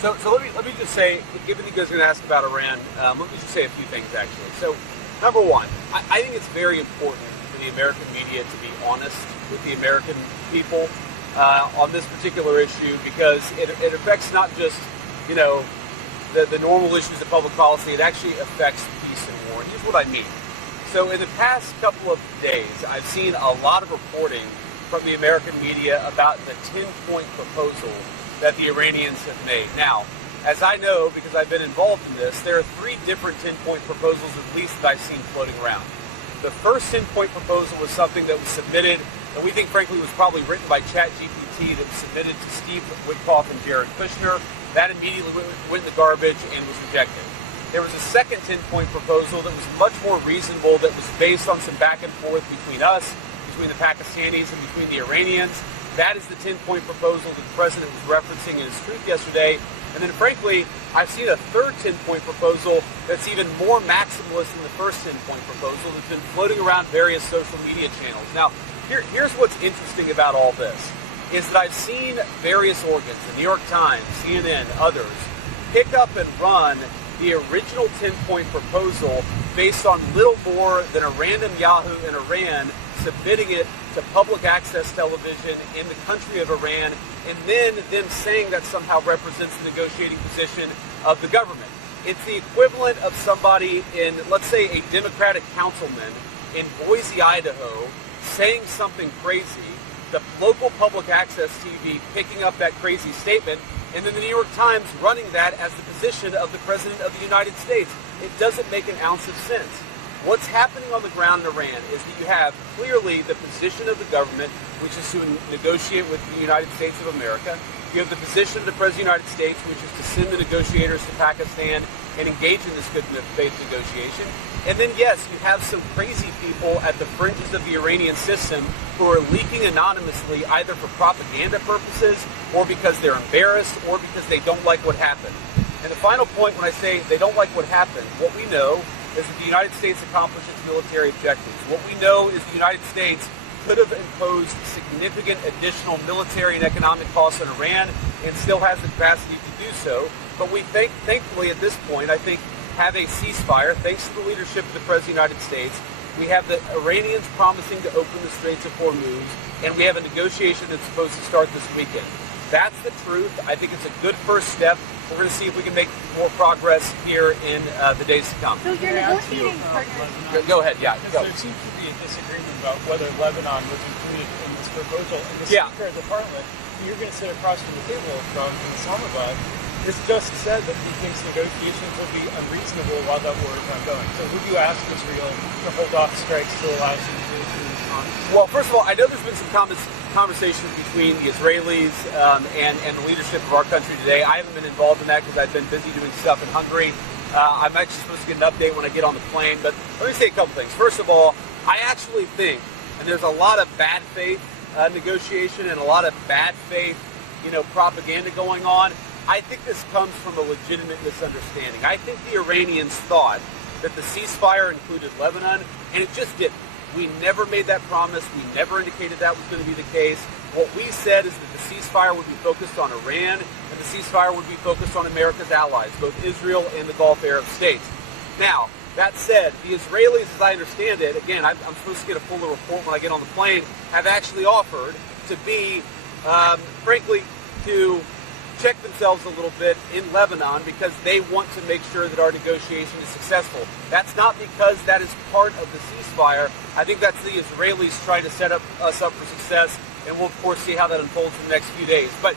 So let me just say, given that you guys are going to ask about Iran, let me just say a few things actually. So, number one, I think it's very important for the American media to be honest with the American people on this particular issue, because it affects not just the normal issues of public policy. It actually affects peace and war. And here's what I mean. So in the past couple of days, I've seen a lot of reporting from the American media about the 10-point proposal that the Iranians have made. Now, as I know, because I've been involved in this, there are 3 different 10-point proposals at least that I've seen floating around. The first 10-point proposal was something that was submitted, and we think frankly was probably written by ChatGPT, that was submitted to Steve Witkoff and Jared Kushner. That immediately went in the garbage and was rejected. There was a second 10-point proposal that was much more reasonable, that was based on some back and forth between us, between the Pakistanis and between the Iranians. That is the 10-point proposal that the president was referencing in his truth yesterday. And then, frankly, I've seen a third 10-point proposal that's even more maximalist than the first 10-point proposal that's been floating around various social media channels. Now, here's what's interesting about all this, is that I've seen various organs, the New York Times, CNN, others, pick up and run the original 10-point proposal based on little more than a random Yahoo in Iran submitting it to public access television in the country of Iran, and then them saying that somehow represents the negotiating position of the government. It's the equivalent of somebody in, let's say, a Democratic councilman in Boise, Idaho, saying something crazy, the local public access TV picking up that crazy statement, and then the New York Times running that as the position of the President of the United States. It doesn't make an ounce of sense. What's happening on the ground in Iran is that you have clearly the position of the government, which is to negotiate with the United States of America. You have the position of the President of the United States, which is to send the negotiators to Pakistan and engage in this good faith negotiation. And then, yes, you have some crazy people at the fringes of the Iranian system who are leaking anonymously, either for propaganda purposes or because they're embarrassed or because they don't like what happened. And the final point, when I say they don't like what happened, what we know is that the United States accomplished its military objectives. What we know is the United States could have imposed significant additional military and economic costs on Iran and still has the capacity to do so. But we thankfully at this point, I think, have a ceasefire, thanks to the leadership of the President of the United States. We have the Iranians promising to open the Straits of Hormuz, and we have a negotiation that's supposed to start this weekend. That's the truth. I think it's a good first step. We're going to see if we can make more progress here in the days to come. So you're negotiating partners. Go ahead, yeah. Go. There seems to be a disagreement about whether Lebanon was included in this proposal. And the Speaker of the Parliament, you're going to sit across from the table from Islamabad, has just said that he thinks negotiations will be unreasonable while that war is ongoing. So would you ask Israel to hold off strikes to allow some respond? Well, first of all, I know there's been some conversations between the Israelis and the leadership of our country today. I haven't been involved in that because I've been busy doing stuff in Hungary. I'm actually supposed to get an update when I get on the plane. But let me say a couple things. First of all, I actually think, and there's a lot of bad faith negotiation and a lot of bad faith, propaganda going on. I think this comes from a legitimate misunderstanding. I think the Iranians thought that the ceasefire included Lebanon, and it just didn't. We never made that promise. We never indicated that was going to be the case. What we said is that the ceasefire would be focused on Iran, and the ceasefire would be focused on America's allies, both Israel and the Gulf Arab states. Now, that said, the Israelis, as I understand it, again, I'm supposed to get a fuller report when I get on the plane, have actually offered to be, frankly, to check themselves a little bit in Lebanon because they want to make sure that our negotiation is successful. That's not because that is part of the ceasefire. I think that's the Israelis trying to set us up for success, and we'll, of course, see how that unfolds in the next few days. But,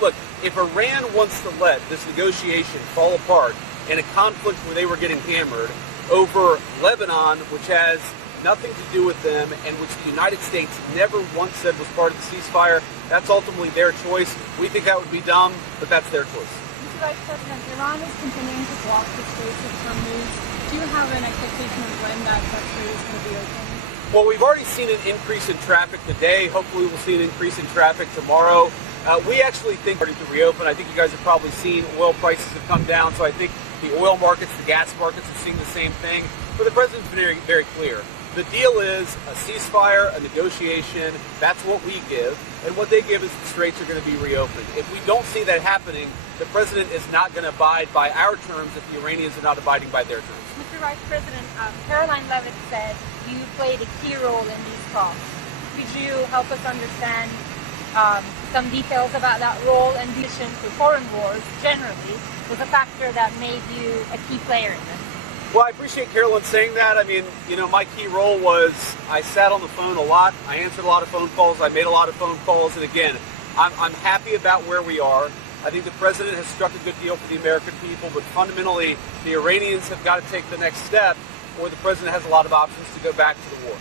look, if Iran wants to let this negotiation fall apart in a conflict where they were getting hammered over Lebanon, which has nothing to do with them and which the United States never once said was part of the ceasefire, that's ultimately their choice. We think that would be dumb, but that's their choice. Mr. Vice President, Iran is continuing to block the Straits of Hormuz. Do you have an expectation of when that strait is going to be open? Well, we've already seen an increase in traffic today. Hopefully we'll see an increase in traffic tomorrow. We actually think we're starting to reopen. I think you guys have probably seen oil prices have come down, so I think the oil markets, the gas markets are seeing the same thing. But the president's been very, very clear. The deal is a ceasefire, a negotiation. That's what we give. And what they give is the straits are going to be reopened. If we don't see that happening, the president is not going to abide by our terms if the Iranians are not abiding by their terms. Mr. Vice President, Caroline Levitt said you played a key role in these talks. Could you help us understand some details about that role and vision to foreign wars generally was a factor that made you a key player in this? Well, I appreciate Carolyn saying that. I mean, my key role was I sat on the phone a lot. I answered a lot of phone calls. I made a lot of phone calls. And again, I'm happy about where we are. I think the president has struck a good deal for the American people, but fundamentally, the Iranians have got to take the next step, or the president has a lot of options to go back to the war.